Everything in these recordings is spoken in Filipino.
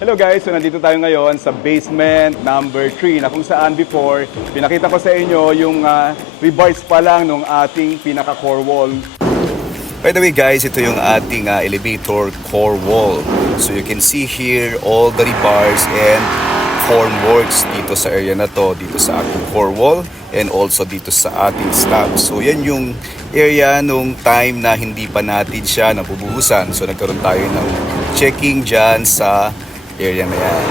Hello guys, so nandito tayo ngayon sa basement number 3 na kung saan before, pinakita ko sa inyo yung rebars pa lang ng ating pinaka-core wall. By the way guys, ito yung ating elevator core wall. So you can see here all the rebars and formworks dito sa area na to, dito sa ating core wall and also dito sa ating slab. So yan yung area nung time na hindi pa natin siya nabubuhusan. So nagkaroon tayo ng checking dyan sa area na yan.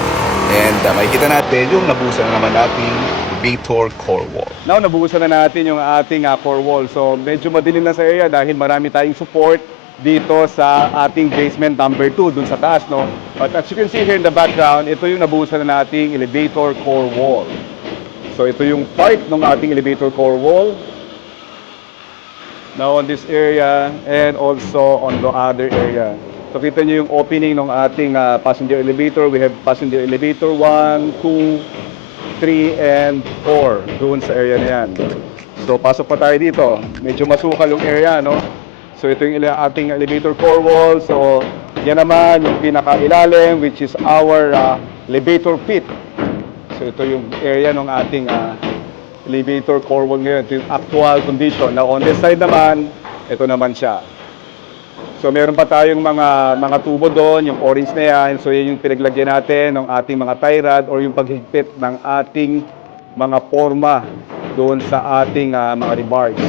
And makikita natin yung nabuhusan na naman nating elevator core wall. Now, nabuhusan na natin yung ating core wall. So medyo madilim na sa area dahil marami tayong support dito sa ating basement number 2 dun sa taas, no? But as you can see here in the background, ito yung nabuhusan na nating elevator core wall. So ito yung part ng ating elevator core wall. Now on this area and also on the other area. So kita nyo yung opening ng ating passenger elevator. We have passenger elevator 1, 2, 3, and 4 doon sa area na yan. So pasok pa tayo dito. Medyo masukal yung area, no? So ito yung ating elevator core wall. So yan naman yung pinakailalim, which is our elevator pit. So ito yung area ng ating elevator core wall ngayon. Ito yung actual condition. Now on this side naman, ito naman siya. So meron pa tayong mga tubo doon, yung orange na yan. So yun yung pinaglagyan natin ng ating mga tie rod or yung paghigpit ng ating mga forma doon sa ating mga rebars.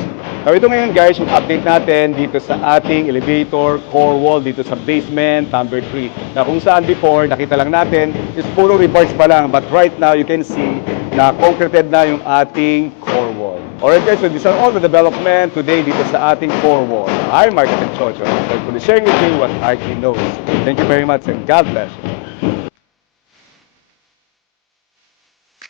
So ito ngayon guys, yung update natin dito sa ating elevator core wall dito sa basement number 3. Na kung saan before, nakita lang natin, is puro rebars pa lang. But right now, you can see na concreted na yung ating core wall. Alright guys, so these are all the development today dito sa ating core wall. I'm Arki-Knows. Thank you for sharing with you what Arki knows. Thank you very much and God bless you.